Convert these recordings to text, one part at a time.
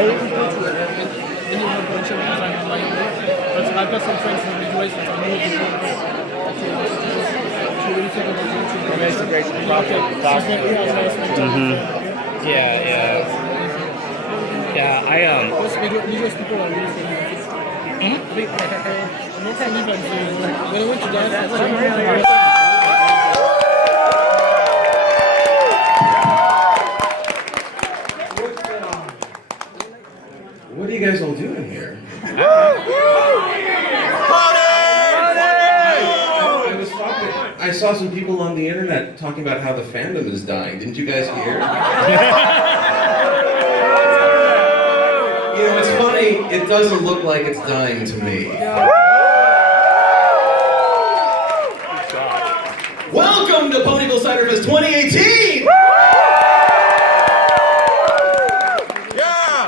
Right? I've got some friends in the US that are really It's a great Yeah, US people are really when I went to dance, What are you guys all doing here? I saw some people on the internet talking about how the fandom is dying. Didn't you guys hear? You know, it's funny, it doesn't look like it's dying to me. Welcome to Ponyville Ciderfest 2018!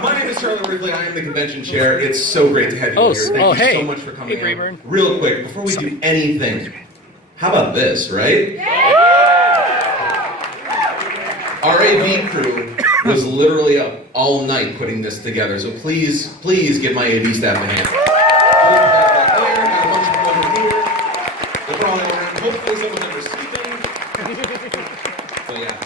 My name is Charlie Ridley, I am the convention chair. It's so great to have you here. Thank you so much for coming out. Real quick, before we do anything, how about this, right? Our AV crew was literally up all night putting this together, so please give my AV staff a hand. They're probably around, hopefully some of them are sleeping. So yeah,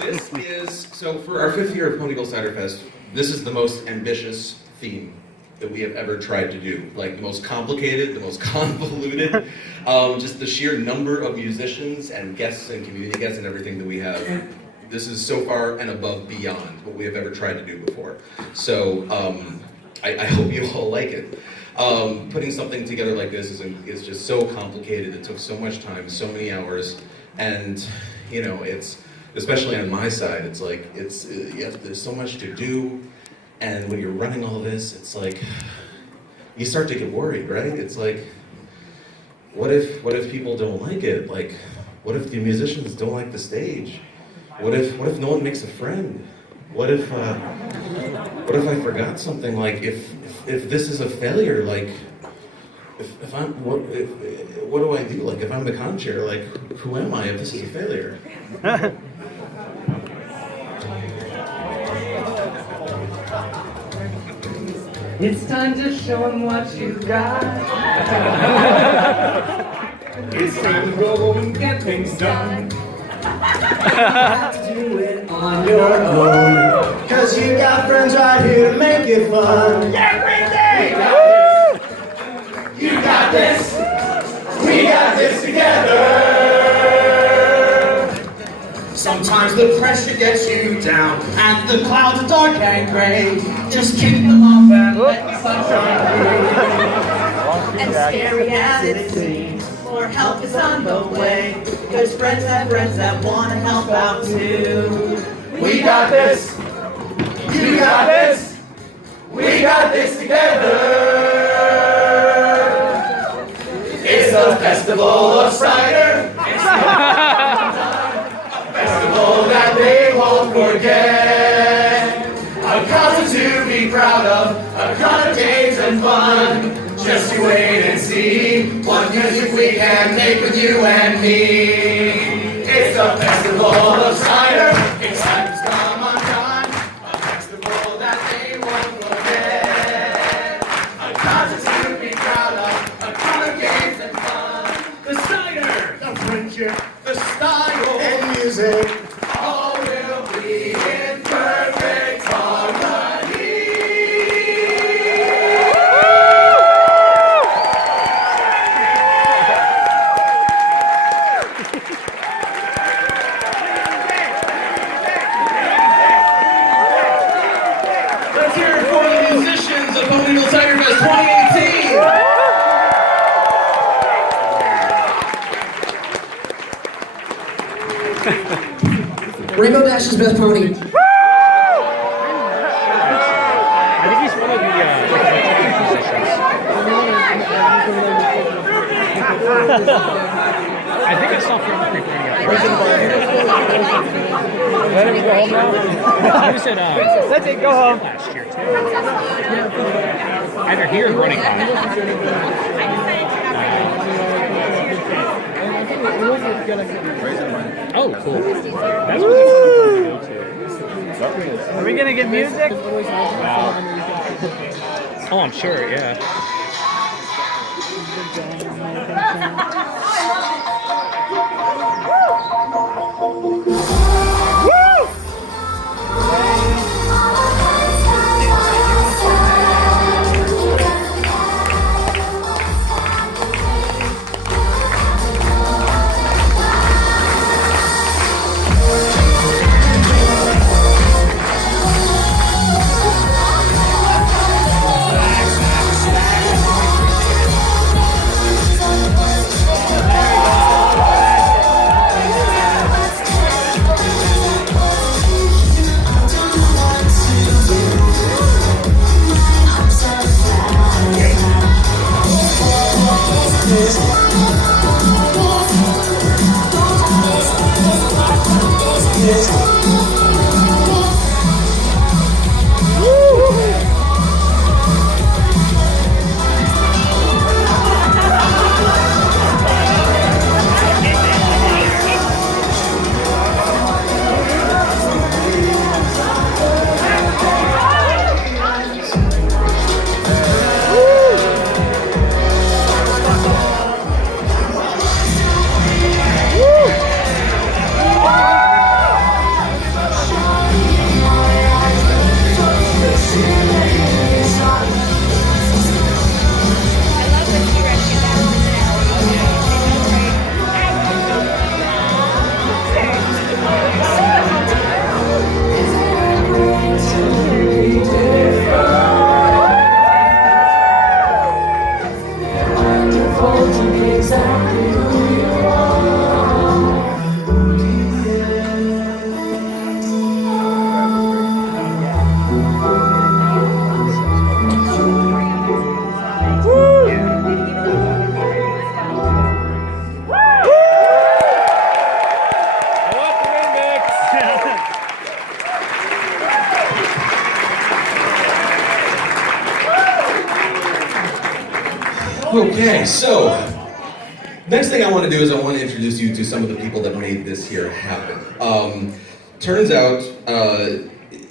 this is, so for our 5th year of Ponyville Ciderfest, this is the most ambitious theme that we have ever tried to do. Like the most complicated, the most convoluted, just the sheer number of musicians and guests and community guests and everything that we have. This is so far and above beyond what we have ever tried to do before. So I hope you all like it. Putting something together like this is just so complicated. It took so much time, so many hours, and you know, it's, especially on my side, it's like, there's so much to do. And when you're running all this, it's like, you start to get worried, right? It's like, what if people don't like it? Like, what if the musicians don't like the stage? What if no one makes a friend? What if I forgot something? Like, if this is a failure, like, if I'm, what do I do? Like, if I'm the con chair, like, who am I if this is a failure? It's time to show them what you got. It's time to go and get things done. You have to do it on your own, 'cause you got friends right here to make it fun. Everything! You got this! We got this together! Sometimes the pressure gets you down, and the clouds are dark and gray. Just kick them off and let the sunshine through. And scary as it seems, more help is on the way. There's friends that want to help out too. We got this! You got this! We got this together! It's a festival of cider! It's a festival that they won't forget! A cause to be proud of, a kind of games and fun. Just you wait and see what music we can make with you and me. It's a festival of cider. It's time to come undone. A festival that they won't forget. A cause to be proud of, a kind of games and fun. The cider, the friendship, the style, and music. All will be in perfect harmony. Let's hear it for the musicians of Ponyville Ciderfest 2018! Rainbow Dash's best pony. I think he's one of the I think I saw Furries Let him go home now? You said, let's go home. Last year, too. Either here or running home. Oh, cool. That's what Are we gonna get music? Oh, I'm sure, yeah. Okay, so next thing I want to do is I want to introduce you to some of the people that made this here happen. Turns out,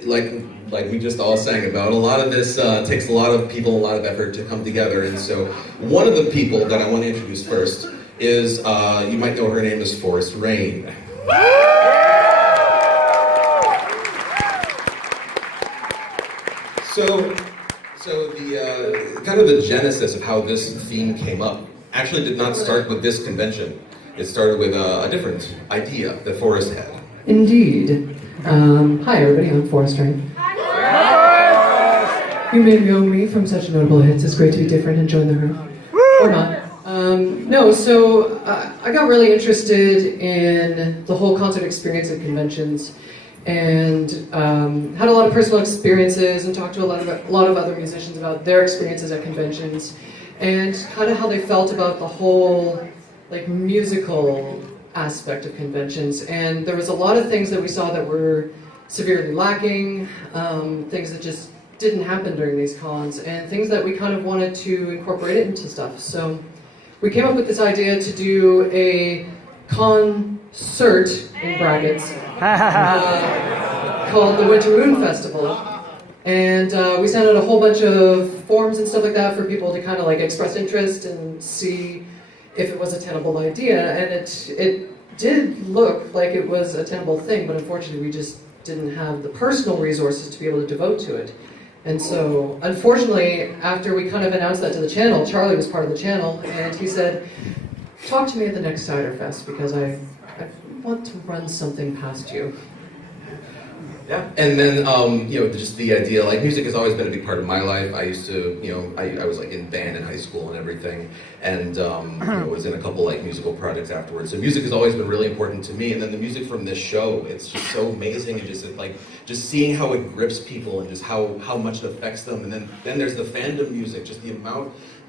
like we just all sang about, a lot of this takes a lot of people, a lot of effort to come together. And so one of the people that I want to introduce first is, you might know her name is Forest Rain. So the kind of the genesis of how this theme came up actually did not start with this convention. It started with a different idea that Forrest had. Indeed. Hi everybody, I'm Forrest Rain. You may know me from such notable hits. It's great to be different and join the room. Or not. I got really interested in the whole concert experience at conventions, and had a lot of personal experiences and talked to a lot of other musicians about their experiences at conventions and kind of how they felt about the whole like musical aspect of conventions. And there was a lot of things that we saw that were severely lacking, things that just didn't happen during these cons, and things that we kind of wanted to incorporate into stuff. So we came up with this idea to do a concert, in brackets, called the Winter Moon Festival. And we sent out a whole bunch of forms and stuff like that for people to kind of like express interest and see if it was a tenable idea. And it did look like it was a tenable thing, but unfortunately we just didn't have the personal resources to be able to devote to it. And so, unfortunately, after we kind of announced that to the channel, Charlie was part of the channel, and he said, talk to me at the next Ciderfest, because I want to run something past you. Yeah, and then, just the idea, like, music has always been a big part of my life. I used to, I was, like, in band in high school and everything, and, was in a couple, like, musical projects afterwards. So music has always been really important to me, and then the music from this show, it's just so amazing, and just seeing how it grips people and just how much it affects them. And then there's the fandom music, just the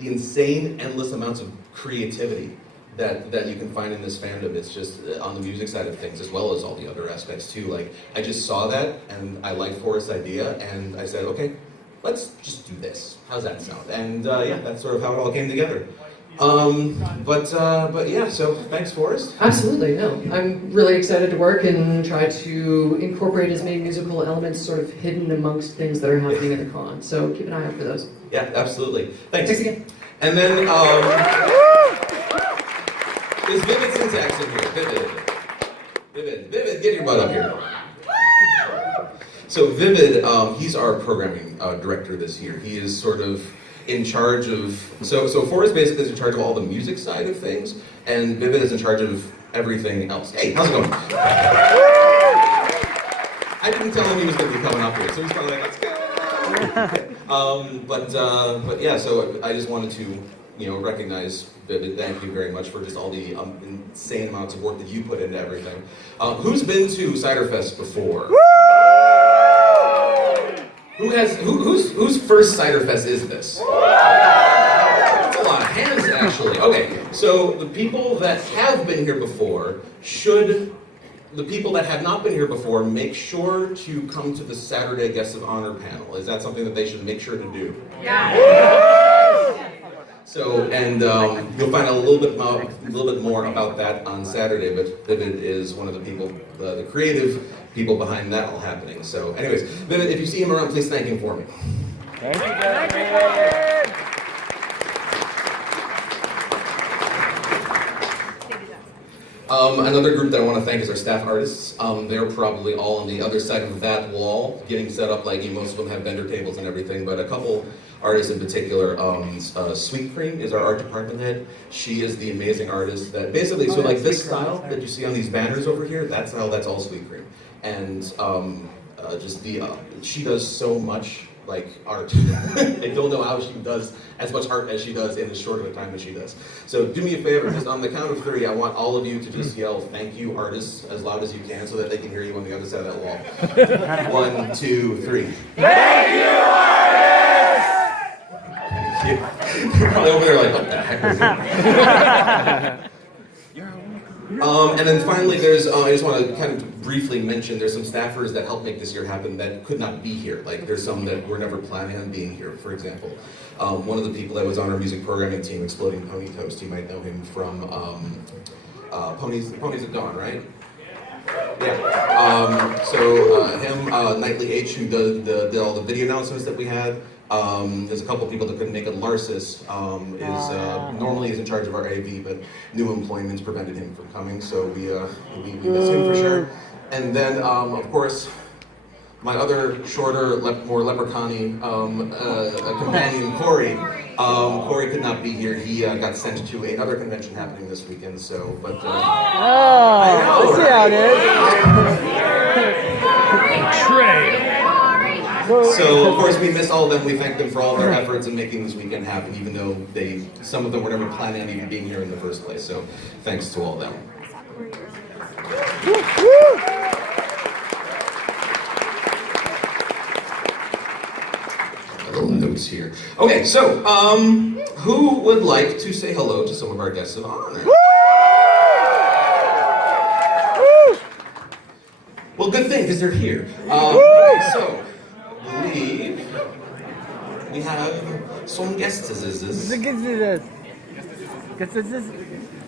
insane, endless amounts of creativity that you can find in this fandom. It's just on the music side of things, as well as all the other aspects too. Like, I just saw that, and I liked Forrest's idea, and I said, okay, let's just do this. How's that sound? And that's sort of how it all came together. But yeah, so thanks, Forrest. Absolutely, no. I'm really excited to work and try to incorporate as many musical elements sort of hidden amongst things that are happening at the con. So keep an eye out for those. Yeah, absolutely. Thanks. Thanks again. And then, is Vivid Syntax in here? Vivid, get your butt up here. So Vivid, he's our programming director this year. He is sort of in charge of, so Forrest basically is in charge of all the music side of things, and Vivid is in charge of everything else. Hey, how's it going? I didn't tell him he was going to be coming up here, so he's probably like, let's go. But yeah, so I just wanted to, recognize Vivid. Thank you very much for just all the insane amounts of work that you put into everything. Who's been to Ciderfest before? Whose first Ciderfest is this? That's a lot of hands, actually. Okay, so the people that have been here before the people that have not been here before, make sure to come to the Saturday Guest of Honor panel. Is that something that they should make sure to do? Yeah. So, and you'll find out a little bit more about that on Saturday, but Vivid is one of the people, the creative people behind that all happening. So anyways, Vivid, if you see him around, please thank him for me. Thank you, David. Another group that I want to thank is our staff artists. They're probably all on the other side of that wall, getting set up. Like most of them have vendor tables and everything, but a couple artists in particular. Sweet Cream is our art department head. She is the amazing artist that basically, so like this style that you see on these banners over here, that's all Sweet Cream. And she does so much like art. I don't know how she does as much art as she does in as short of a time as she does. So do me a favor, just on the count of 3, I want all of you to just yell "Thank you, artists" as loud as you can, so that they can hear you on the other side of that wall. 1, 2, 3. Thank you, artists! You're probably over there like, what the heck is that? And then finally, there's, I just want to kind of briefly mention, there's some staffers that helped make this year happen that could not be here. Like, there's some that were never planning on being here. For example, one of the people that was on our music programming team, Exploding Pony Toast, you might know him from Ponies at Dawn, right? Yeah. Him, Nightly H, who did all the video announcements that we had. There's a couple of people that couldn't make it. Larsis normally is in charge of our AV, but new employments prevented him from coming, so we miss him for sure. And then, of course, my other shorter, more leprechaun-y companion, Corey. Corey could not be here. He got sent to another convention happening this weekend. So, but I know. Let's see how it is. Trade. So, of course, we miss all of them. We thank them for all their efforts in making this weekend happen, even though some of them were never planning on even being here in the first place. So, thanks to all of them. Little notes here. Okay, so, who would like to say hello to some of our guests of honor? Well, good thing, because they're here. So, I believe we have some guests.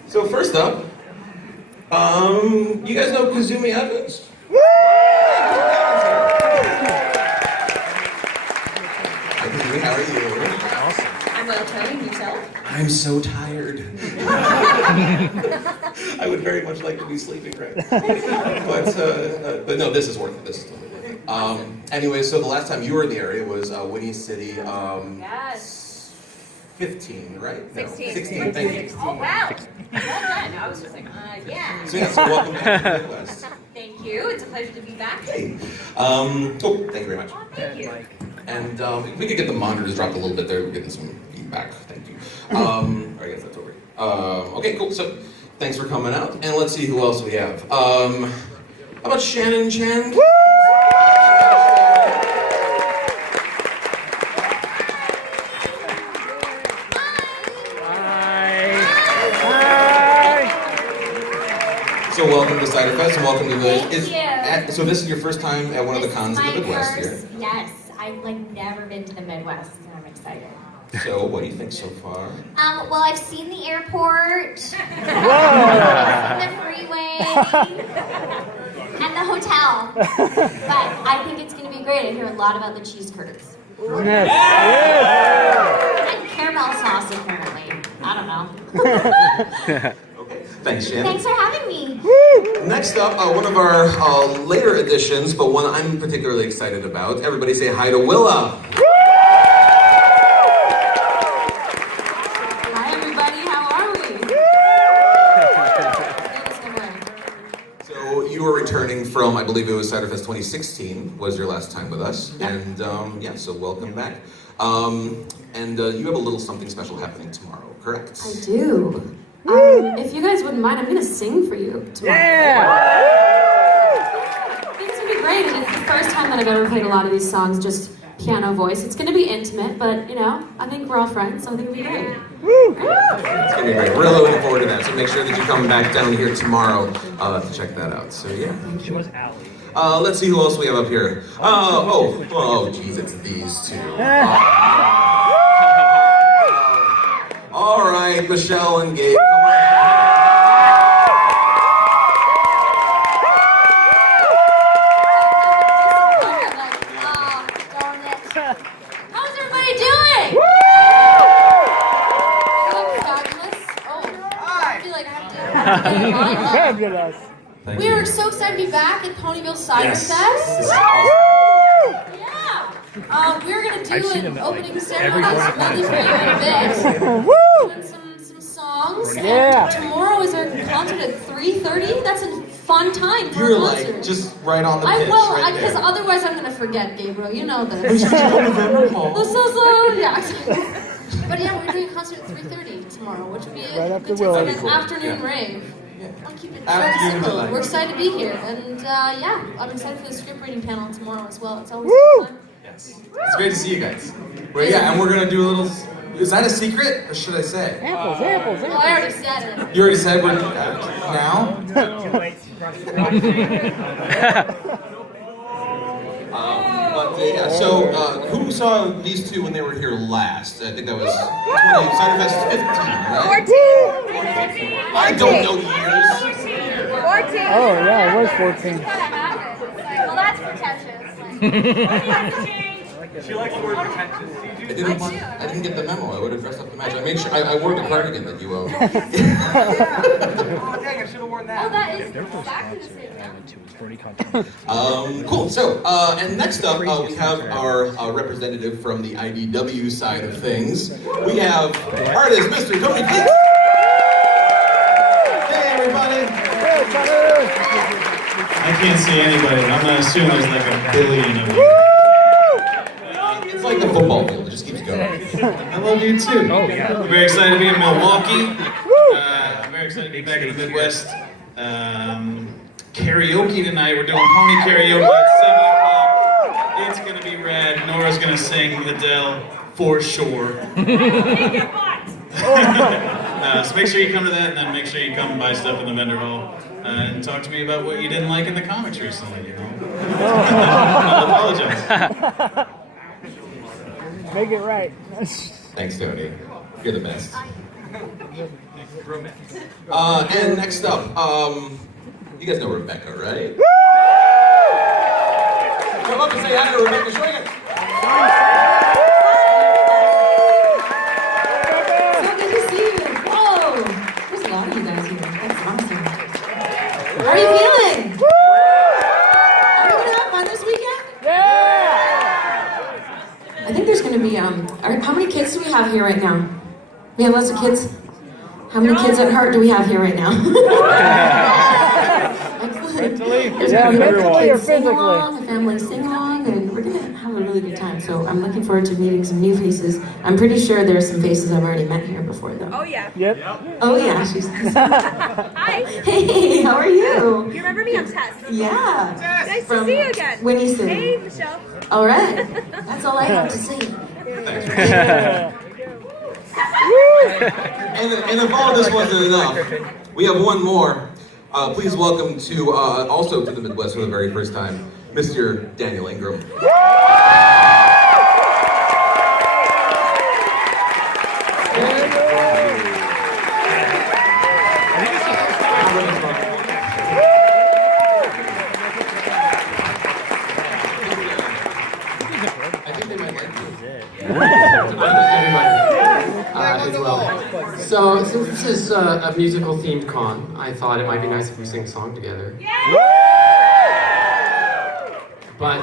So first up, you guys know Kazumi Evans? Hi Kazumi, how are you? Awesome. I'm well, Tony. Yourself? I'm so tired. I would very much like to be sleeping right now. But no, this is worth it. This is totally worth it. Anyway, so the last time you were in the area was Winnie City. Yes. 15, right? No, 16. 16, thank you. Oh, wow. Well done. I was just like, yeah. So welcome back to the Midwest. Thank you. It's a pleasure to be back. Hey. Cool, thank you very much. Thank you. And if we could get the monitors dropped a little bit there, we're getting some feedback. Thank you. I guess that's over. Okay, cool. So thanks for coming out. And let's see who else we have. How about Shannon Chan? So welcome to Ciderfest and welcome to the. So this is your first time at one of the cons in the Midwest here. Yes, I've never been to the Midwest, and I'm excited. So, what do you think so far? Well, I've seen the airport, the freeway, and the hotel. But I think it's going to be great. I hear a lot about the cheese curds. Yes. And caramel sauce, apparently. I don't know. Okay, thanks, Shannon. Thanks for having me. Next up, one of our later additions, but one I'm particularly excited about. Everybody say hi to Willa. Hi, everybody. How are we? So you were returning from, I believe it was Ciderfest 2016, was your last time with us. Yeah. And yeah, so welcome back. And you have a little something special happening tomorrow, correct? I do. If you guys wouldn't mind, I'm gonna sing for you tomorrow. Yeah! It's gonna be great, and it's the first time that I've ever played a lot of these songs, just piano voice. It's gonna be intimate, but you know, I think we're all friends, so I think it'll be great. It's gonna be great. We're really looking forward to that. So make sure that you come back down here tomorrow to check that out. So yeah. Let's see who else we have up here. Oh, geez, it's these two. All right, Michelle and Gabe, come on. How's everybody doing? You look fabulous. Oh, I feel like I have to get in line. Fabulous. We are so excited to be back at Ponyville Ciderfest. Yeah. We're gonna do an opening ceremony mainly for you in a bit. Doing some songs. Yeah. And tomorrow is our concert at 3:30. That's a fun time for You're a concert. like just right on the I pitch, will, right because there. otherwise I'm gonna forget, Gabriel. You know this. Yeah. But yeah, we're doing a concert at 3:30 tomorrow, which would be Right after an Willow. afternoon rave. I'll keep it short and Afternoon simple. delight. We're excited to be here, and yeah, I'm excited for the script reading panel tomorrow as well. It's always fun. Yes. It's great to see you guys. Well, yeah, and we're gonna do a little. Is that a secret, or should I say? Apples. Well, I already said it. You already said we're now. Yeah, so who saw these two when they were here last? I think that was 20, Ciderfest 15, right? 14. I don't know years. 14. Oh, yeah, it was 14. Well, that's pretentious. She likes the word pretentious. I didn't get the memo. I would have dressed up the match. I made sure I wore the cardigan that you own. Oh, dang, I should have worn that. Oh, that is exactly the same. Cool. So, and next up, we have our representative from the IDW side of things. We have artist Mr. Tony Peaks. Hey, everybody. I can't see anybody, but I'm gonna assume there's like a billion of you. It's like the football field. It just keeps going. I love you too. Oh, yeah. I'm very excited to be in Milwaukee. I'm very excited to be back in the Midwest. Karaoke tonight. We're doing pony karaoke at 7 o'clock. It's gonna be rad. Nora's gonna sing Adele for sure. So make sure you come to that, and then make sure you come buy stuff in the vendor hall and talk to me about what you didn't like in the comics recently. You know. I'll apologize. Make it right. Thanks, Tony. You're the best. And next up, you guys know Rebecca, right? Come up and say hi to Rebecca Schwinger. So good to see you. Whoa! There's a lot of you guys here. That's awesome. How are you feeling? Are we gonna have fun this weekend? Yeah! I think there's gonna be how many kids do we have here right now? We have lots of kids. How many kids at heart do we have here right now? Mentally? There's Yeah, gonna be mentally or kids sing physically? along, a family sing along, and we're gonna have a really good time. So I'm looking forward to meeting some new faces. I'm pretty sure there's some faces I've already met here before, though. Oh, yeah. Yep. Oh yeah, she's. Hi. Hey, how are you? You remember me? I'm Tess. Yeah. Nice From to see you again. Winnie City. Hey, Michelle. All right. That's all I have to say. And if all this wasn't enough, we have one more. Please welcome to also to the Midwest for the very first time, Mr. Daniel Ingram. as well. So, since this is a musical themed con, I thought it might be nice if we sing a song together. But,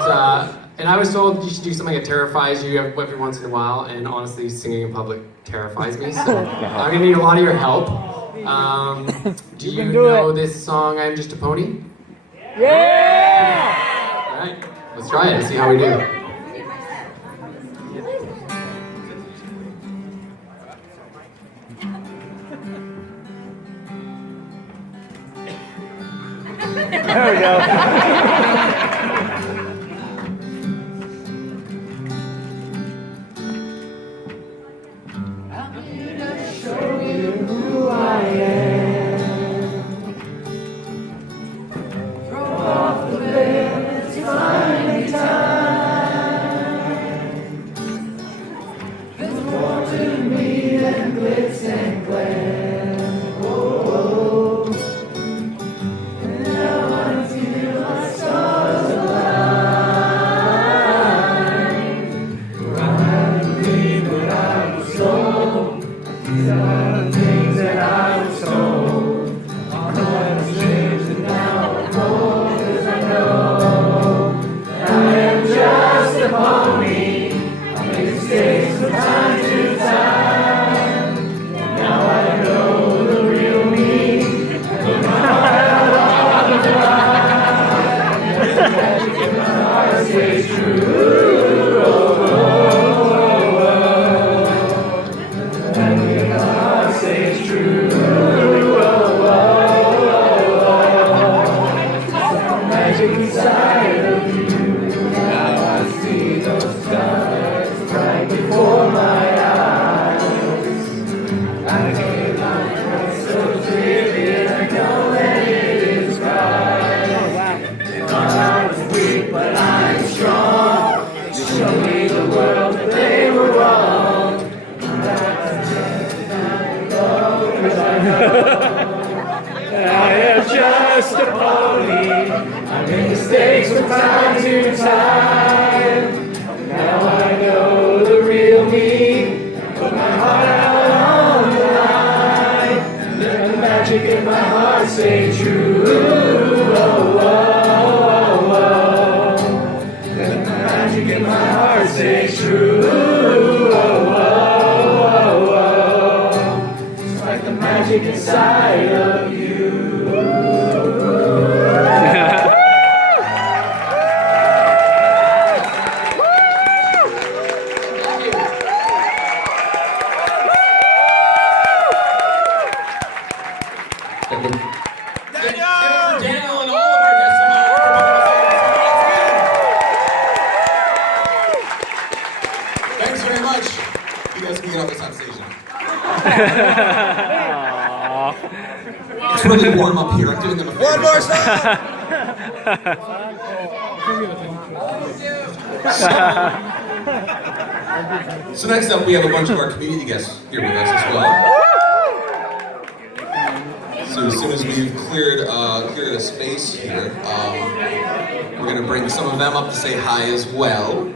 and I was told you should do something that terrifies you every once in a while, and honestly, singing in public terrifies me, so I'm gonna need a lot of your help. Do you know this song, I'm Just a Pony? Yeah! Alright, let's try it and see how we do. There we go. I'm here to show you who I am. Throw off the veil, it's finally time. There's more to me than glitz and glam. Oh, and now I feel my stars align. I believe what I was told. These are the things that I was told. All that has changed and now I'm bold, 'cause I know that I am just a pony. I make mistakes from time to time. Now I know the real me. Put my heart out on the line. Magic in my heart stays true. Oh, oh, oh, oh. Magic in my heart stays true. Oh, oh, oh, oh. Magic inside of you. Now I see those colors right before my eyes. I feel like I'm so vivid. I know that it is right. And I was weak, but I'm strong. To show me the world that they were wrong. I'm back to just love, 'cause I know that I am just a pony. I make mistakes from time to time. Now I know the real me. Put my heart out on the line. Let the magic in my heart stay true. Oh, oh, oh, oh. Let the magic in my heart stay true. Oh, oh, oh, oh. It's like the magic inside of you. Daniel and all of our guests tonight for Ponyville Ciderfest. Thanks very much. You guys can get on this on stage now. It's really warm up here. I'm doing them a favor. One more So next up, we have a bunch of our community guests here with us as well. So as soon as we've cleared a space here, we're going to bring some of them up to say hi as well.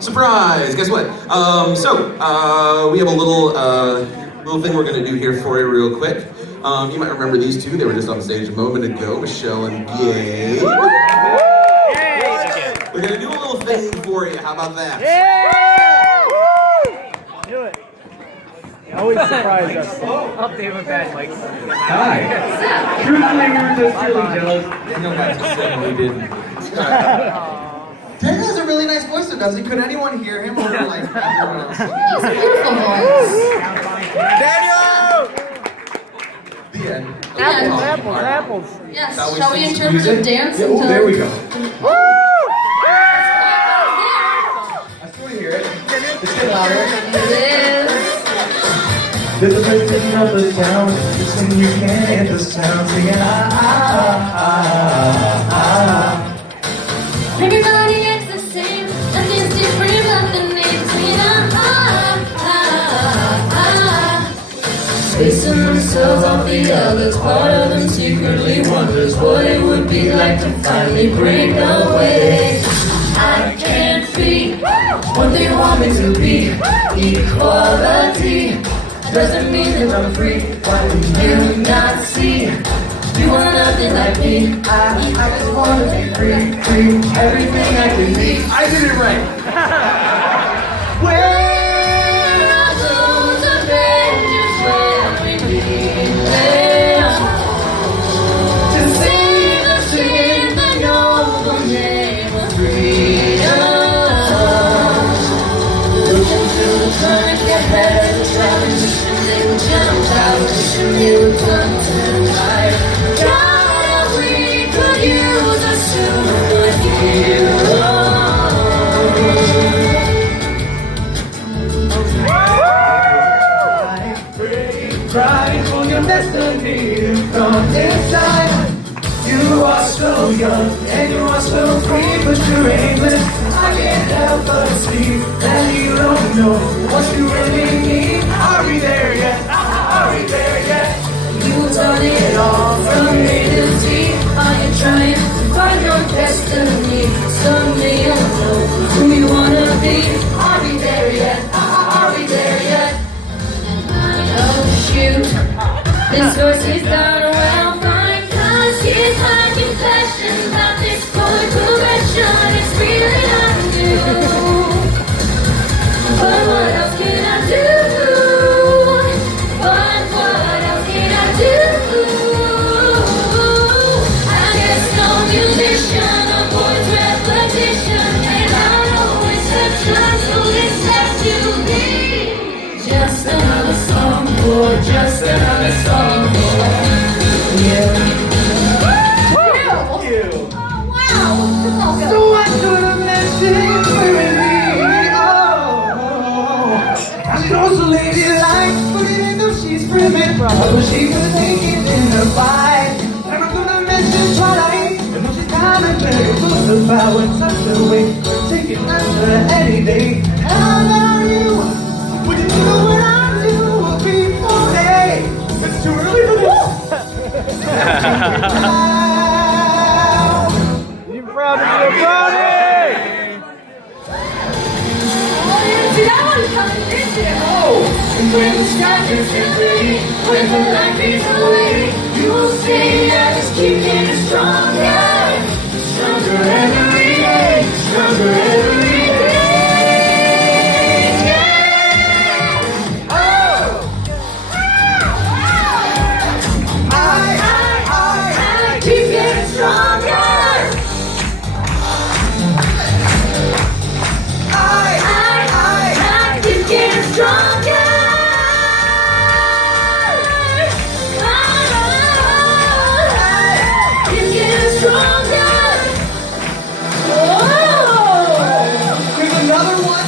Surprise! Guess what? We have a little thing we're going to do here for you real quick. You might remember these two. They were just on stage a moment ago, Michelle and Gabe. We're going to do a little thing for you. How about that? Do it. Always surprise us. Oh, they have a bad mic. Hi. Truthfully, we were just really jealous. No, that's just saying we didn't. Daniel has a really nice voice, though, doesn't he? Could anyone hear him over like everyone else? He's a beautiful voice. Daniel! The end. Apples. Yes. Shall we Shall we sing some interpret music? a dance? Yeah, oh, until- there we go. Yeah. I still hear it. Let's get louder. It is. There's a place in another town. Listen, you can't hit the sound. Singing Everybody acts the same, nothing's different. distancing themselves off the others. Part of them secretly wonders what it would be like to finally break away. I can't be what they want me to be. Equality doesn't mean that I'm free. Why do you not see? You want nothing like me. I just wanna be free, free. Everything I can be. I did it right. Where are those avengers when we need them? To save us in the noble name of freedom. Looking through the sun and get better. The traveling mission, they would jump out. Wishing they would come to life. God, we could use a superhero. Cry for your destiny to come inside. You are so young and you are so free, but you're aimless. I can't help but see that you don't know what you really need. Are we there yet? Are we there yet? You've done it all from A to Z. Are you trying to find your destiny? Someday you'll know who you wanna be. Are we there yet? Are we there yet? Oh shoot, this horse is down a well fine. Cause he's my confession about this poor correction. It's really not new. But what else can I do? But what else can I do? I guess no musician avoids repetition. And I know it's a chance, so this has to be just another song for, just another song for you. Thank you. Oh, wow. So I could have mentioned Furries. She's also ladylike, but even though she's primitive, probably she was taking in the fight. Never gonna mention Twilight, and when she's kind of better, books about in such a way, taking after any day. How about you? Would you do what I do before day? It's too early for this. You proud to be a brownie? See, that one's coming in there. Oh, and when the sky turns to gray, when the light fades away, you will say I just keep getting stronger, stronger every day, stronger every day. Yeah. Oh, I keep getting stronger. Getting stronger. Keep getting stronger. Whoa! There's another one.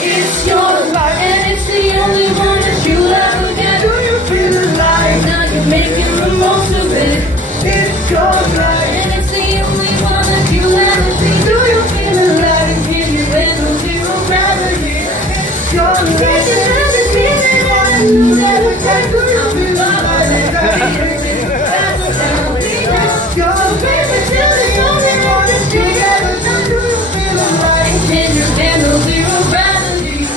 It's your life, and it's the only one that you'll ever get. Do you feel alive? Now you're making the most of it. It's your life, and it's the only one that you'll ever see. Do you feel alive? Can you handle zero gravity? It's your life. You never can. Do you feel alive? It's your baby, till the only one that you ever know. Do you feel alive? Can you handle zero gravity?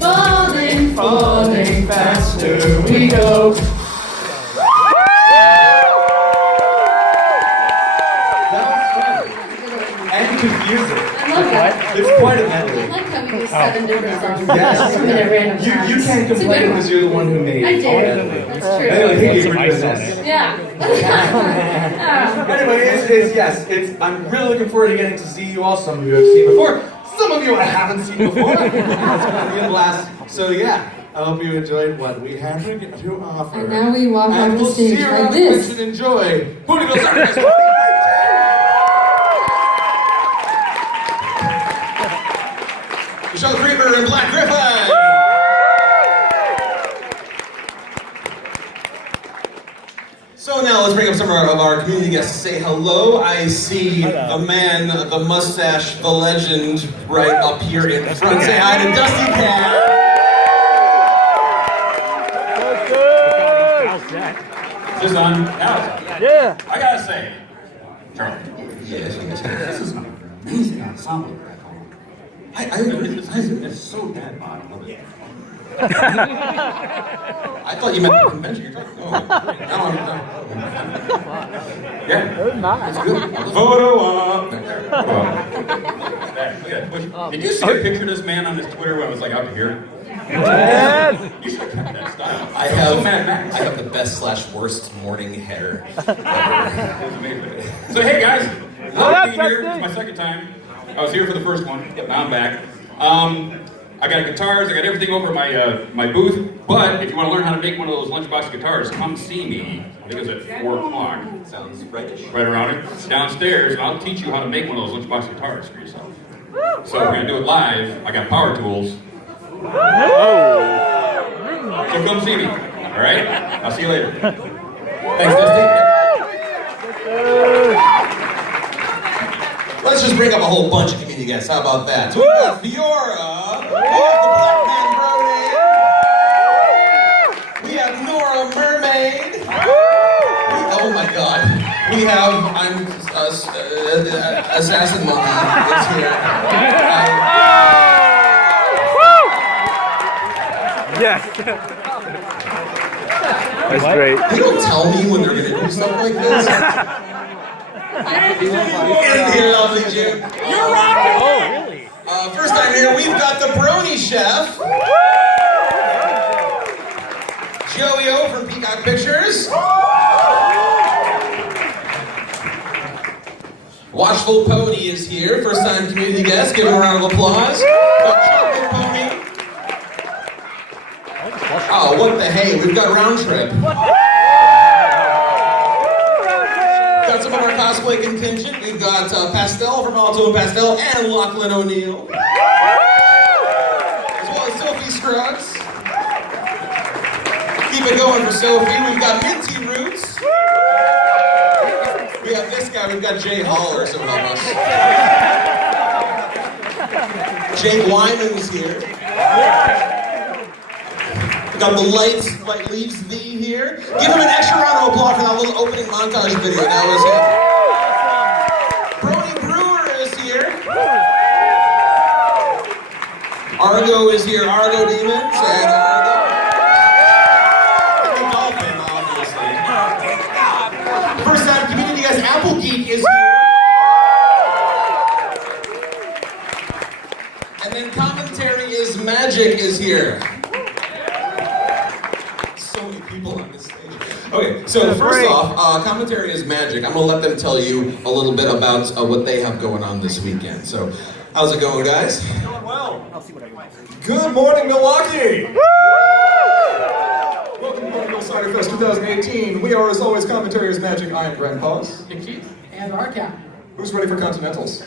Falling, falling faster we go. That was fun. And confusing. I love that. It's quite a medley. I like how we use 7 different songs. Yes. From their random You can't It's a complain good one. because you're the one who made I it. did. That's true. Anyway, thank you for doing this. Yeah. Anyway, I'm really looking forward to getting to see you all. Some of you I've seen before. Some of you I haven't seen before. It's going to be a blast. So yeah, I hope you enjoyed what we had to offer. And now we walk and off the we'll stage see you like around the this. and enjoy Ponyville Ciderfest. Michelle Creeper and Black Griffin! some of our community guests to say hello. I see the man, the mustache, the legend right up here in front. Say hi to Dusty Cat. Is this on? Yeah. I gotta say, Charlie. Yes. This is an amazing ensemble back home. I agree. It's so dead on. I love it. I thought you meant the convention. You're talking. Oh, no. Yeah. That was nice. It's good. Photo op. Did you see a picture of this man on his Twitter when I was like out here? Yes. You should have kept that style. I have the best / worst morning hair ever. It was amazing. So hey guys, love being here. It's my second time. I was here for the first one. Now I'm back. I got guitars. I got everything over my booth. But if you want to learn how to make one of those lunchbox guitars, come see me. I think it's at 4 o'clock. Sounds rightish. Right around it. Downstairs, and I'll teach you how to make one of those lunchbox guitars for yourself. So we're gonna do it live. I got power tools. So come see me. All right? I'll see you later. Thanks, Dusty. Let's just bring up a whole bunch of community guests. How about that? So we've got Fiora. We have the Black Man Brody. We have Nora Mermaid. Oh my God. We have Assassin Monkey is here. Yes. That's great. They don't tell me when they're gonna do stuff like this. Isn't he lovely, Jim? You're rocking! Oh, really? First time here, we've got the Brony Chef. Joey O from Peacock Pictures. Watchful Pony is here. First time community guest. Give him a round of applause. Chocolate Pony. Oh, what the hey? We've got Round Trip. Got some of our cosplay contingent. We've got Pastel from Alto and Pastel and Lachlan O'Neill. As well as Sophie Scruggs. Keep it going for Sophie. We've got Minty Roots. We have this guy. We've got Jay Haller, so help us. Jake Wyman's here. We got the light leaves thee here. Give him an extra round of applause for that little opening montage video. That was him. Brony Brewer is here. Argo is here. Argo Demons and Argo. And Dolphin, obviously. First time community guest Apple Geek is here. And then commentary is Magic is here. Okay, so first off, commentary is Magic. I'm gonna let them tell you a little bit about what they have going on this weekend. So, how's it going, guys? Going well. Good morning, Milwaukee! Welcome to Ponyville Ciderfest 2018. We are, as always, commentary is Magic. I am Brent Paus. And Arca. Who's ready for Continentals?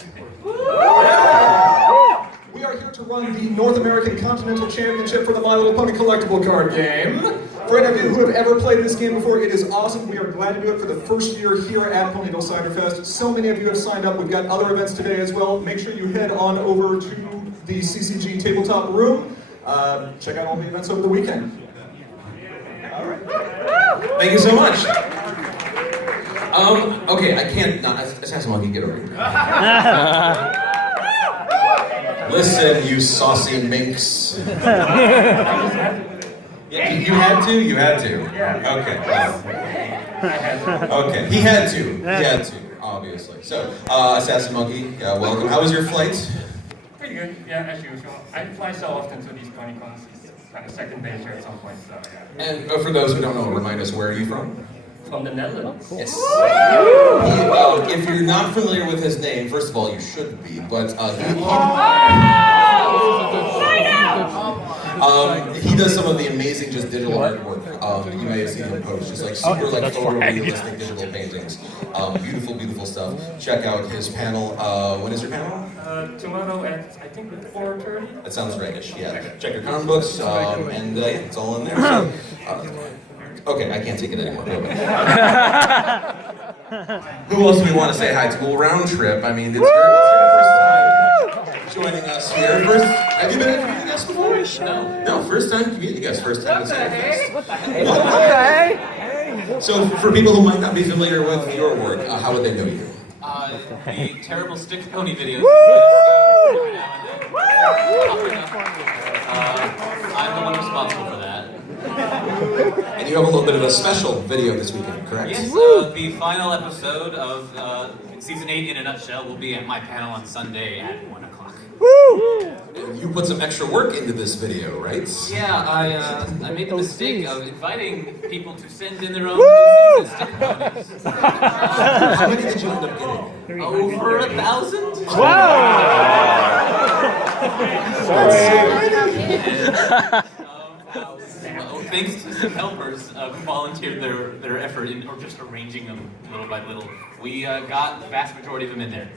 We are here to run the North American Continental Championship for the My Little Pony collectible card game. For any of you who have ever played this game before, it is awesome. We are glad to do it for the first year here at Ponyville Ciderfest. So many of you have signed up. We've got other events today as well. Make sure you head on over to the CCG tabletop room. Check out all the events over the weekend. All right. Thank you so much. Okay, I can't not. Assassin Monkey, get over here. Listen, you saucy minx. You had to? You had to? Okay. Okay, he had to, obviously. So, Assassin Monkey, welcome. How was your flight? Pretty good, yeah, as usual. I fly so often to these PonyCons, it's kind of second nature at some point, so yeah. And for those who don't know, remind us, where are you from? From the Netherlands. Yes. If you're not familiar with his name, first of all, you should be, but he does some of the amazing just digital artwork. You may have seen him post, just like super like photorealistic digital paintings. Beautiful, beautiful stuff. Check out his panel. When is your panel? Tomorrow at, I think, 4:30. That sounds rightish, yeah. Check your comic books, and yeah, it's all in there. So, Okay, I can't take it anymore. Who else do we want to say hi to? Well, Round Trip. I mean, it's your first time joining us here. Have you been a community guest before? No. No, first time community guest. First time at Ciderfest. What the heck? Okay. So, for people who might not be familiar with your work, how would they know you? The terrible stick pony videos. I'm the one responsible for that. And you have a little bit of a special video this weekend, correct? Yes, the final episode of season 8 in a nutshell will be at my panel on Sunday at 1 o'clock. And you put some extra work into this video, right? Yeah, I made the mistake of inviting people to send in their own stick ponies. How many did you end up getting? Over 1,000? Thanks to some helpers who volunteered their effort in or just arranging them little by little, we got the vast majority of them in there.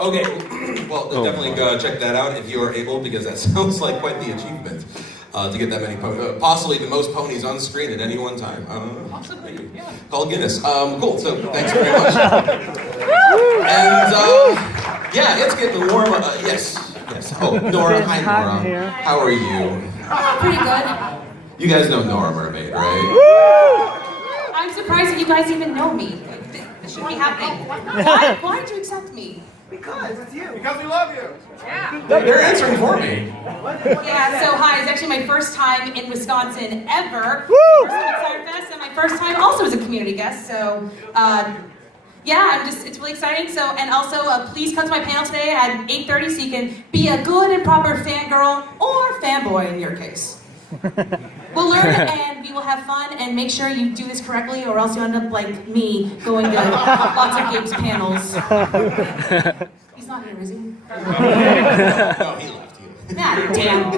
Okay, well, definitely check that out if you are able, because that sounds like quite the achievement to get that many possibly the most ponies on screen at any one time. Possibly, yeah. Call Guinness. Cool, so thanks very much. And yeah, it's getting warm. Yes. Oh, Nora, hi Nora. How are you? Pretty good. You guys know Nora Mermaid, right? I'm surprised that you guys even know me. This shouldn't be happening. Why did you accept me? Because it's you. Because we love you. Yeah. They're answering for me. Yeah, so hi, it's actually my first time in Wisconsin ever. First time at Ciderfest, and my first time also as a community guest, so yeah, it's really exciting. So, and also, please come to my panel today at 8:30 so you can be a good and proper fangirl, or fanboy in your case. We'll learn and we will have fun, and make sure you do this correctly, or else you end up like me, going to lots of Gabe's panels. He's not here, is he? No, he left you. Nah, damn.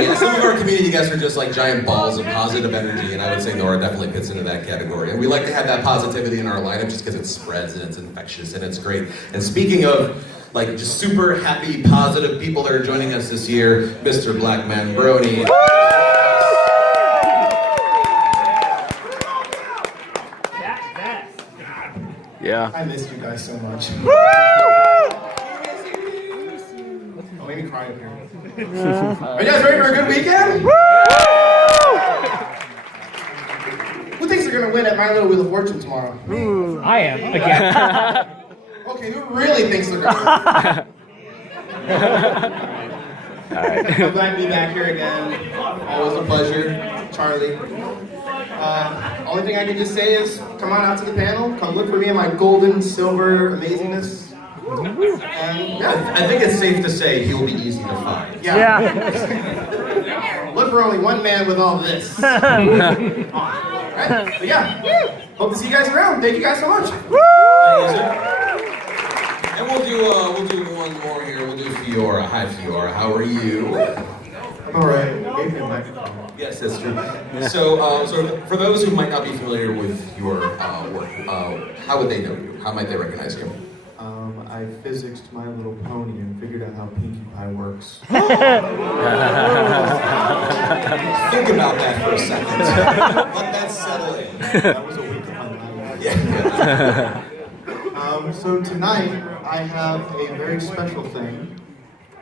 Yeah, some of our community guests are just like giant balls of positive energy, and I would say Nora definitely fits into that category. And we like to have that positivity in our lineup just because it spreads and it's infectious and it's great. And speaking of like just super happy, positive people that are joining us this year, Mr. Black Man Brony. Yeah. I missed you guys so much. Oh, made me cry up here. Are you guys ready for a good weekend? Who thinks they're gonna win at My Little Wheel of Fortune tomorrow? I am, again. Okay, who really thinks they're gonna win? I'm glad to be back here again. Always a pleasure, Charlie. Only thing I can just say is, come on out to the panel. Come look for me in my golden, silver amazingness. And yeah, I think it's safe to say he'll be easy to find. Yeah. Look for only one man with all this. Right? But yeah, hope to see you guys around. Thank you guys so much. And we'll do one more here. We'll do Fiora. Hi Fiora, how are you? I'm alright. Yes, that's true. So, for those who might not be familiar with your work, how would they know you? How might they recognize you? I physicsed My Little Pony and figured out how Pinkie Pie works. Think about that for a second. Let that settle in. That was a week of my life. Yeah. So tonight, I have a very special thing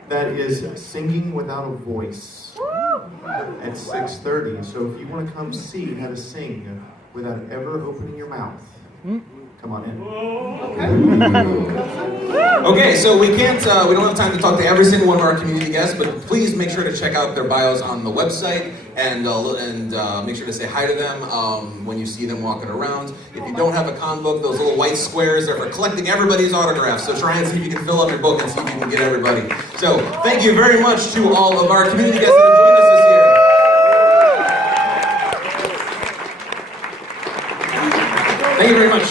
that is singing without a voice at 6:30. So if you want to come see how to sing without ever opening your mouth, come on in. Okay, so we don't have time to talk to every single one of our community guests, but please make sure to check out their bios on the website and make sure to say hi to them when you see them walking around. If you don't have a con book, those little white squares are for collecting everybody's autographs, so try and see if you can fill up your book and see if you can get everybody. So thank you very much to all of our community guests that have joined us this year. Thank you very much.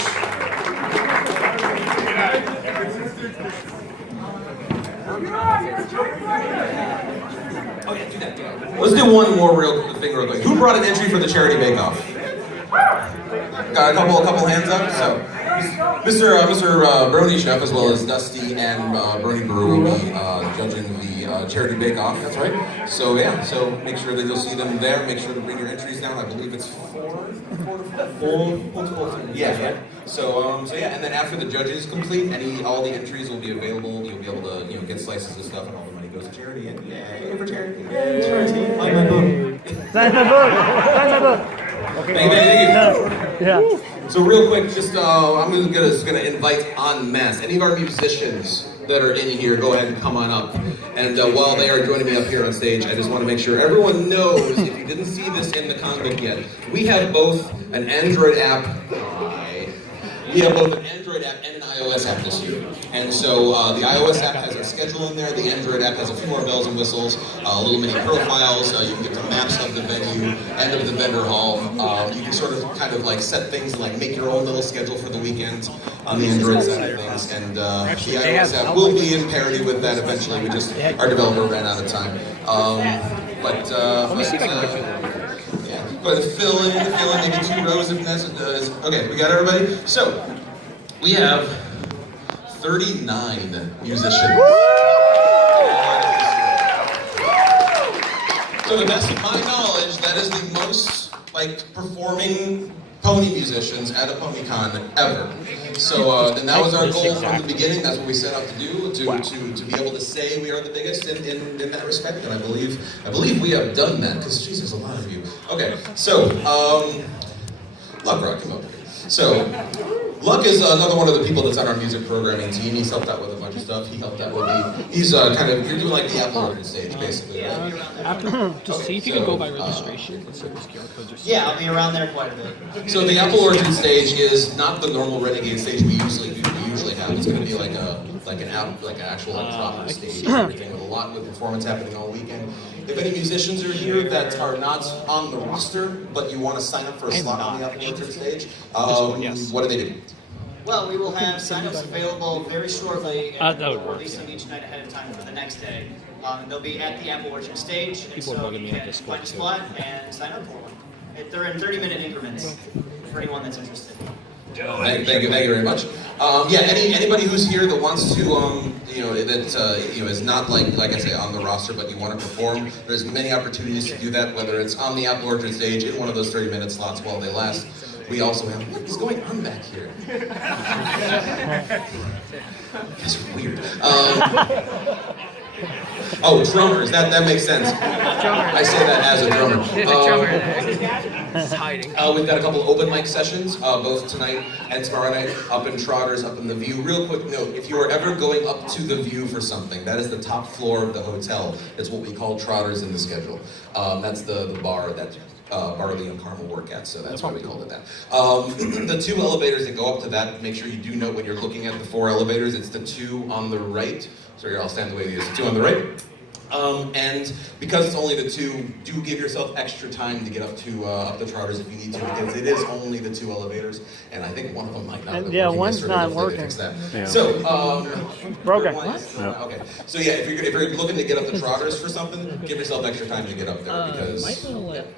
Let's do one more real quick. Who brought an entry for the charity bake-off? Got a couple hands up? So Mr. Brony Chef, as well as Dusty and Brony Brew will be judging the charity bake-off. That's right. So yeah, so make sure that you'll see them there. Make sure to bring your entries down. I believe it's four. Yeah. So yeah, and then after the judges complete, all the entries will be available. You'll be able to get slices of stuff, and all the money goes to charity. And yay for charity! Yay, charity! Like my book. Sign my book. Sign my book. Okay. Thank you. Yeah. So real quick, just I'm just gonna invite en masse any of our musicians that are in here. Go ahead and come on up. And while they are joining me up here on stage, I just want to make sure everyone knows, if you didn't see this in the comic yet, we have both an Android app. We have both an Android app and an iOS app this year. And so the iOS app has a schedule in there, the Android app has a few more bells and whistles, little mini profiles, you can get the maps of the venue and of the vendor hall. You can sort of kind of like set things like make your own little schedule for the weekend on the Android side of things. And the iOS app will be in parity with that eventually. Our developer ran out of time. But fill in maybe 2 rows if necessary. Okay, we got everybody? So, we have 39 musicians. So, to the best of my knowledge, that is the most, performing pony musicians at a PonyCon ever. So then that was our goal from the beginning. That's what we set out to do, to be able to say we are the biggest in that respect. And I believe we have done that, because Jesus, a lot of you. Okay, so Luck Rock, come up here. So Luck is another one of the people that's on our music programming team. He's helped out with a bunch of stuff. He helped out with he's you're doing like the Apple Orchard stage, basically. Right? Just see if you can go by registration. Yeah, I'll be around there quite a bit. So the Apple Orchard stage is not the normal Renegade stage we usually have. It's going to be like an actual proper stage and everything, with a lot of performance happening all weekend. If any musicians are here that are not on the roster, but you want to sign up for a slot on the Apple Orchard stage, what do they do? Well, we will have signups available very shortly, and that would we'll work, release them each night ahead of time for the next day. They'll be at the Apple Orchard stage, and so you can find a spot and sign up for them. They're in 30-minute increments for anyone that's interested. Thank you very much. Anybody who's here that wants to, is not like I say on the roster, but you want to perform. There's many opportunities to do that, whether it's on the Apple Orchard stage in one of those 30-minute slots while they last. We also have what is going on back here? That's weird. Drummers. That makes sense. I say that as a drummer. He's hiding. We've got a couple open mic sessions, both tonight and tomorrow night, up in Trotters, up in the View. Real quick note, if you are ever going up to the View for something, that is the top floor of the hotel. It's what we call Trotters in the schedule. That's the bar that Barley and Carmel work at, so that's why we called it that. The 2 elevators that go up to that, make sure you do note when you're looking at the 4 elevators, it's the 2 on the right. So here, I'll stand the way it is. The 2 on the right. And because it's only the 2, do give yourself extra time to get up the Trotters if you need to, because it is only the 2 elevators, and I think one of them might not be working. One's not working. Fix that. Yeah. So, broken. Okay. So yeah, if you're looking to get up the Trotters for something, give yourself extra time to get up there, because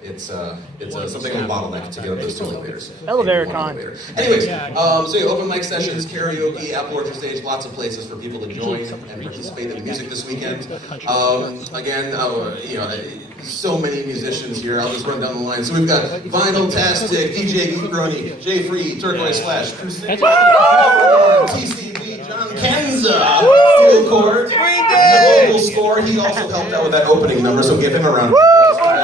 it's something of a bottleneck to get up those 2 elevators. Elevator con. Anyways, so open mic sessions, karaoke, Apple Orchard stage, lots of places for people to join and participate in the music this weekend. So many musicians here. I'll just run down the line. So we've got Vinyl-tastic, DJ Brony, J Free, Turquoise Slash, Crusade, TCB, John Kenza, Steel Chord, the Global Score. He also helped out with that opening number, so give him a round of applause.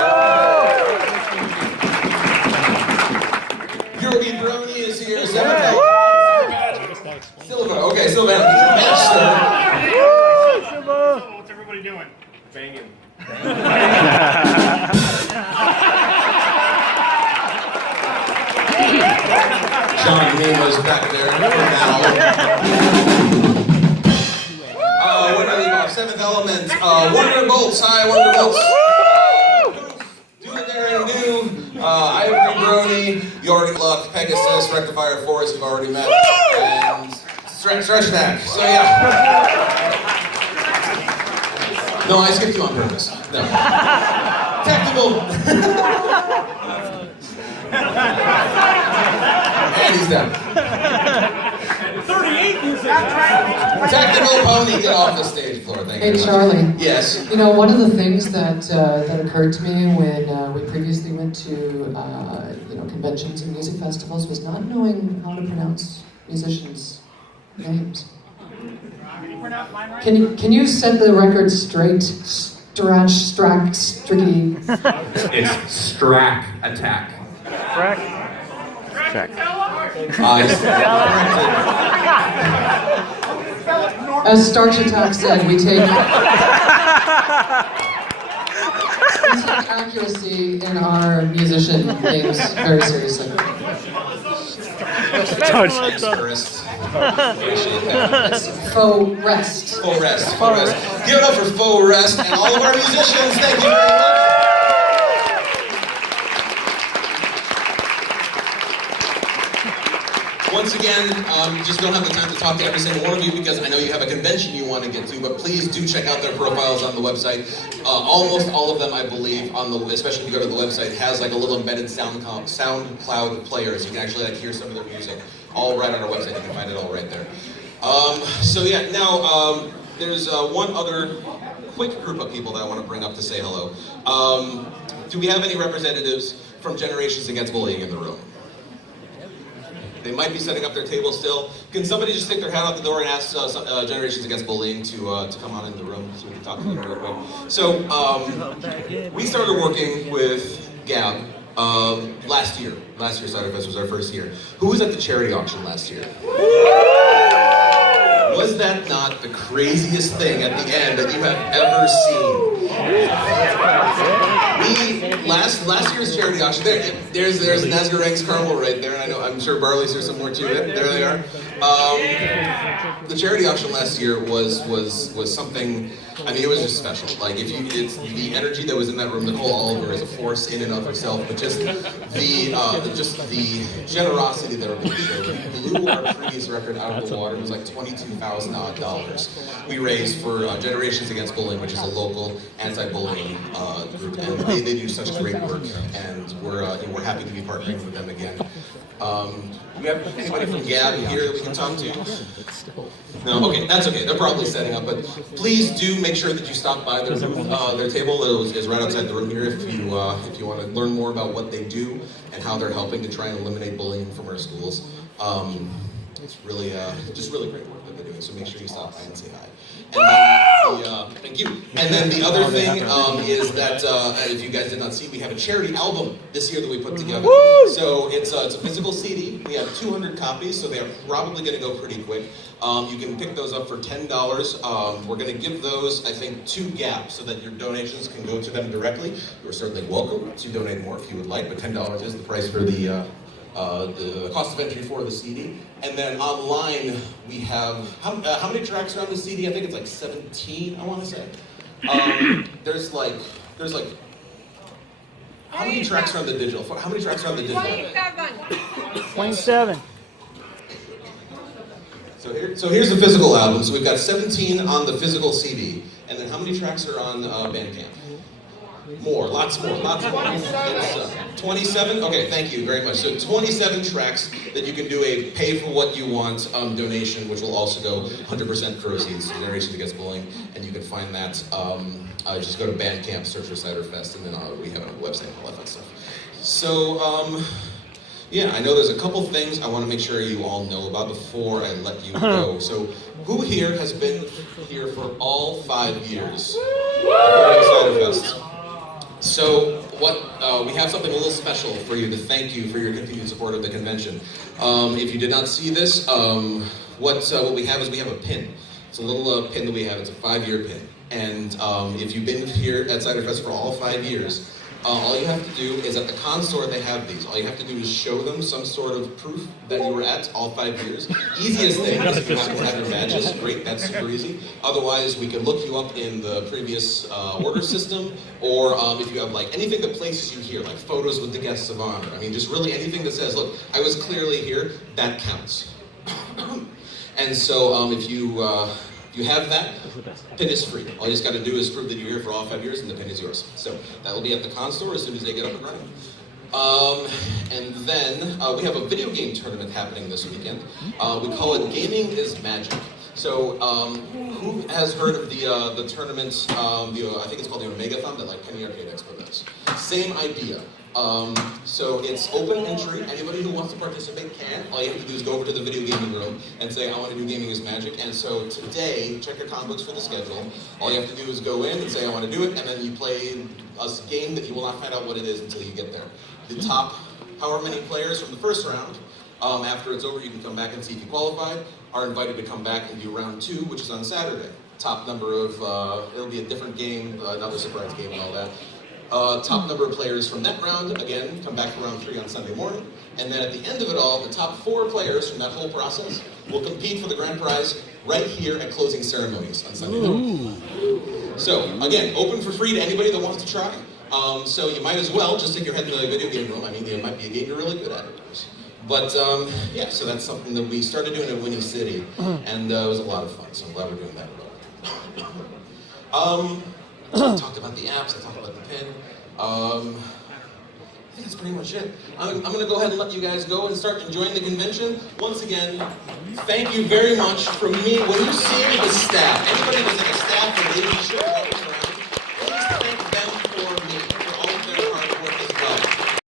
European Brony is here. Silva. Okay, Silva, get your match, sir. What's everybody doing? Banging. John Nemo's back there for now. What do I leave off? 7th Element. Wonderbolts. Hi, Wonderbolts. Do it there and do. Ivory Brony, York Luck, Pegasus, Rectifier Force, you've already met. And Stretch Back. So yeah. No, I skipped you on purpose. No. Tactical. And he's done. 38 you Tactical Pony, get off the stage floor. Thank you. Hey, Charlie. Yes. You know, one of the things that that occurred to me when we previously went to conventions and music festivals was not knowing how to pronounce musicians' names. Can you set the record straight? Strickety. It's Strack Attack. Strack. As Starch Attack said, we take accuracy in our musician names very seriously. Thanks, Chris. Appreciate that. Faux rest. Faux rest. Faux rest. Give it up for Faux Rest and all of our musicians. Thank you very much. Once again, just don't have the time to talk to every single one of you because I know you have a convention you want to get to, but please do check out their profiles on the website. Almost all of them, I believe, especially if you go to the website, has like a little embedded SoundCloud player, so you can actually like hear some of their music. All right on our website, you can find it all right there. So yeah, now there's one other quick group of people that I want to bring up to say hello. Do we have any representatives from Generations Against Bullying in the room? They might be setting up their table still. Can somebody just stick their head out the door and ask Generations Against Bullying to come on in the room so we can talk to them real quick? So we started working with Gab last year. Last year Ciderfest was our first year. Who was at the charity auction last year? Was that not the craziest thing at the end that you have ever seen? Last year's charity auction, there's Nazgareng's Caramel right there, and I'm sure Barley's here somewhere too. There they are. The charity auction last year was something. I mean, it was just special. Like it's the energy that was in that room. Nicole Oliver is a force in and of herself, but just the generosity that our people showed. We blew our previous record out of the water. It was like $22,000. We raised for Generations Against Bullying, which is a local anti-bullying group, and they do such great work. And we're happy to be partnering with them again. Do we have anybody from Gab here that we can talk to? No? Okay, that's okay. They're probably setting up, but please do make sure that you stop by their booth. Their table is right outside the room here if you want to learn more about what they do and how they're helping to try and eliminate bullying from our schools. It's really just really great work that they're doing, so make sure you stop by and say hi. And then thank you. And then the other thing is that if you guys did not see, we have a charity album this year that we put together. Woo! So it's a physical CD. We have 200 copies, so they are probably going to go pretty quick. You can pick those up for $10. We're going to give those, I think, to Gap so that your donations can go to them directly. You're certainly welcome to donate more if you would like, but $10 is the price for the cost of entry for the CD. And then online, we have, how many tracks are on the CD? I think it's like 17, I want to say. There's like, how many tracks are on the digital? How many tracks are on the digital? 27. So here's the physical album. So we've got 17 on the physical CD. And then how many tracks are on Bandcamp? More, lots more. It's 27? Okay, thank you very much. So 27 tracks that you can do a pay for what you want donation, which will also go 100% proceeds to Generations Against Bullying, and you can find that, just go to Bandcamp, search for Ciderfest, and then we have a website and all that fun stuff. So, yeah, I know there's a couple things I want to make sure you all know about before I let you go. So, who here has been here for all 5 years of Ciderfest? So we have something a little special for you to thank you for your continued support of the convention. If you did not see this, what we have is we have a pin. It's a little pin that we have. It's a 5-year pin. And if you've been here at Ciderfest for all 5 years, all you have to do is at the con store they have these. All you have to do is show them some sort of proof that you were at all 5 years. Easiest thing is if you happen to have your badges, great, that's super easy. Otherwise, we can look you up in the previous order system, or if you have like anything that places you here, like photos with the guests of honor. I mean, just really anything that says, look, I was clearly here, that counts. And so if you have that, pin is free. All you just got to do is prove that you're here for all 5 years and the pin is yours. So that'll be at the con store as soon as they get up and running. And then we have a video game tournament happening this weekend. We call it Gaming is Magic. So, who has heard of the tournament, I think it's called the Omegathon that like Penny Arcade Expo does. Same idea. So it's open entry. Anybody who wants to participate can. All you have to do is go over to the video gaming room and say, I want to do Gaming is Magic. And so today, check your comic books for the schedule. All you have to do is go in and say, I want to do it, and then you play a game that you will not find out what it is until you get there. The top however many players from the first round, after it's over, you can come back and see if you qualified, are invited to come back and do round 2, which is on Saturday. Top number of, it'll be a different game, another surprise game and all that. Top number of players from that round, again, come back for round 3 on Sunday morning. And then at the end of it all, the top 4 players from that whole process will compete for the grand prize right here at closing ceremonies on Sunday night. So, again, open for free to anybody that wants to try. So you might as well just stick your head in the video game room. I mean, it might be a game you're really good at, of course. But, yeah, so that's something that we started doing in Winnie City, and it was a lot of fun, so I'm glad we're doing that. I talked about the apps, I talked about the pin. I think that's pretty much it. I'm going to go ahead and let you guys go and start enjoying the convention. Once again, thank you very much from me. When you see the staff, anybody that's in a staff